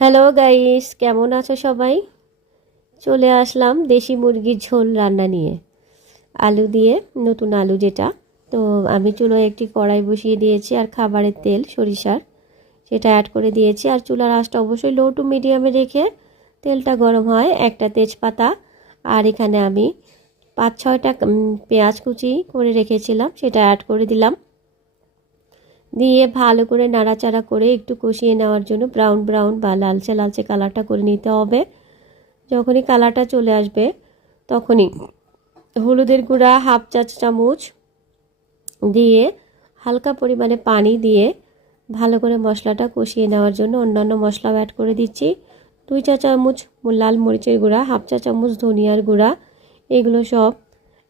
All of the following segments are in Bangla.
হ্যালো গাইস, কেমন আছো সবাই? চলে আসলাম দেশি মুরগির ঝোল রান্না নিয়ে। আলু দিয়ে, নতুন আলু যেটা। তো আমি চুলোয় একটি কড়াই বসিয়ে দিয়েছি আর খাবারের তেল সরিষার সেটা অ্যাড করে দিয়েছি। আর চুলার আঁচটা অবশ্যই লো টু মিডিয়ামে রেখে তেলটা গরম হয়, একটা তেজপাতা আর এখানে আমি 5-6টা পেঁয়াজ কুচি করে রেখেছিলাম সেটা অ্যাড করে দিলাম। দিয়ে ভালো করে নাড়াচাড়া করে একটু কষিয়ে নেওয়ার জন্য ব্রাউন ব্রাউন বা লালচে লালচে কালারটা করে নিতে হবে। যখনই কালারটা চলে আসবে তখনই হলুদের গুঁড়া হাফ চা চামচ দিয়ে হালকা পরিমাণে পানি দিয়ে ভালো করে মশলাটা কষিয়ে নেওয়ার জন্য অন্যান্য মশলাও অ্যাড করে দিচ্ছি। 2 চা চামচ লাল মরিচের গুঁড়া, হাফ চা চামচ ধনিয়ার গুঁড়া, এগুলো সব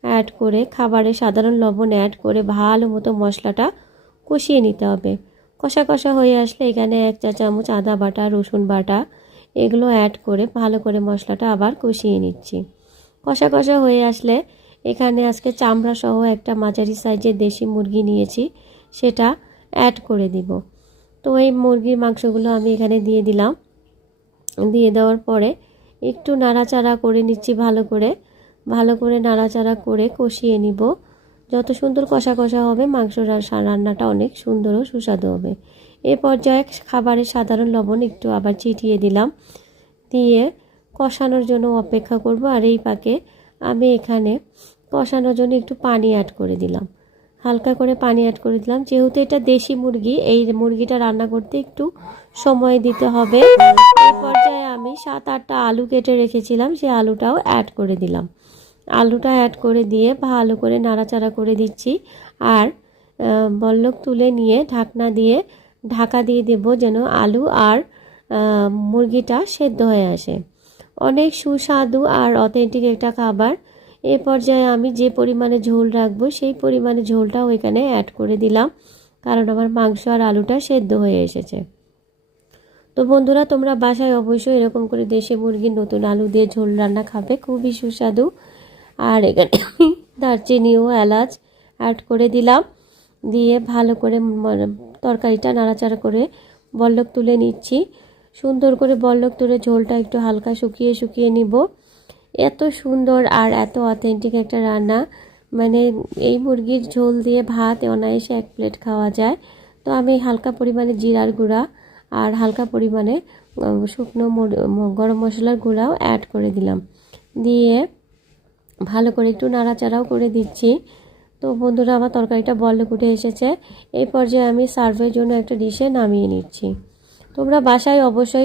অ্যাড করে খাবারে সাধারণ লবণ অ্যাড করে ভালো মতো মশলাটা কষিয়ে নিতে হবে। কষা কষা হয়ে আসলে এখানে 1 চা চামচ আদা বাটা, রসুন বাটা এগুলো অ্যাড করে ভালো করে মশলাটা আবার কষিয়ে নিচ্ছি। কষা কষা হয়ে আসলে এখানে আজকে চামড়া সহ একটা মাঝারি সাইজের দেশি মুরগি নিয়েছি, সেটা অ্যাড করে দিব। তো এই মুরগির মাংসগুলো আমি এখানে দিয়ে দিলাম। দিয়ে দেওয়ার পরে একটু নাড়াচাড়া করে নিচ্ছি ভালো করে নাড়াচাড়া করে কষিয়ে নিব। যত সুন্দর কষা কষা হবে মাংস রান্নাটা অনেক সুন্দর ও সুস্বাদু হবে। এই পর্যায়ে খাবারের সাধারণ লবণ একটু আবার ছিটিয়ে দিলাম, দিয়ে কষানোর জন্য অপেক্ষা করব। আর এই পাকে আমি এখানে কষানোর জন্য একটু পানি অ্যাড করে দিলাম, হালকা করে পানি অ্যাড করে দিলাম। যেহেতু এটা দেশি মুরগি, এই মুরগিটা রান্না করতে একটু সময় দিতে হবে। এই পর্যায়ে আমি 7-8টা আলু কেটে রেখেছিলাম, সেই আলুটাও অ্যাড করে দিলাম। আলুটা অ্যাড করে দিয়ে ভালো করে নাড়াচাড়া করে দিচ্ছি। আর বল্লক তুলে নিয়ে ঢাকা দিয়ে দেব যেন আলু আর মুরগিটা সেদ্ধ হয়ে আসে। অনেক সুস্বাদু আর অথেন্টিক একটা খাবার। এ পর্যায়ে আমি যে পরিমাণে ঝোল রাখবো সেই পরিমাণে ঝোলটাও এখানে অ্যাড করে দিলাম, কারণ আমার মাংস আর আলুটা সেদ্ধ হয়ে এসেছে। তো বন্ধুরা, তোমরা বাসায় অবশ্যই এরকম করে দেশি মুরগির নতুন আলু দিয়ে ঝোল রান্না খাবে, খুবই সুস্বাদু। আর এখানে দারচিনি ও এলাচ অ্যাড করে দিলাম, দিয়ে ভালো করে তরকারিটা নাড়াচাড়া করে বল্লক তুলে নিচ্ছি। সুন্দর করে বল্লক তুলে ঝোলটা একটু হালকা শুকিয়ে নিব। এত সুন্দর আর এত অথেন্টিক একটা রান্না, মানে এই মুরগির ঝোল দিয়ে ভাত অনায়াসে 1 প্লেট খাওয়া যায়। তো আমি হালকা পরিমাণে জিরার গুঁড়া আর হালকা পরিমাণে শুকনো গরম মশলার গুঁড়াও অ্যাড করে দিলাম, দিয়ে ভালো করে একটু নাড়াচাড়াও করে দিচ্ছি। তো বন্ধুরা, আমার তরকারিটা বলক উঠে এসেছে। এই পর্যায়ে আমি সার্ভের জন্য একটা ডিশে নামিয়ে নিচ্ছি। তোমরা বাসায় অবশ্যই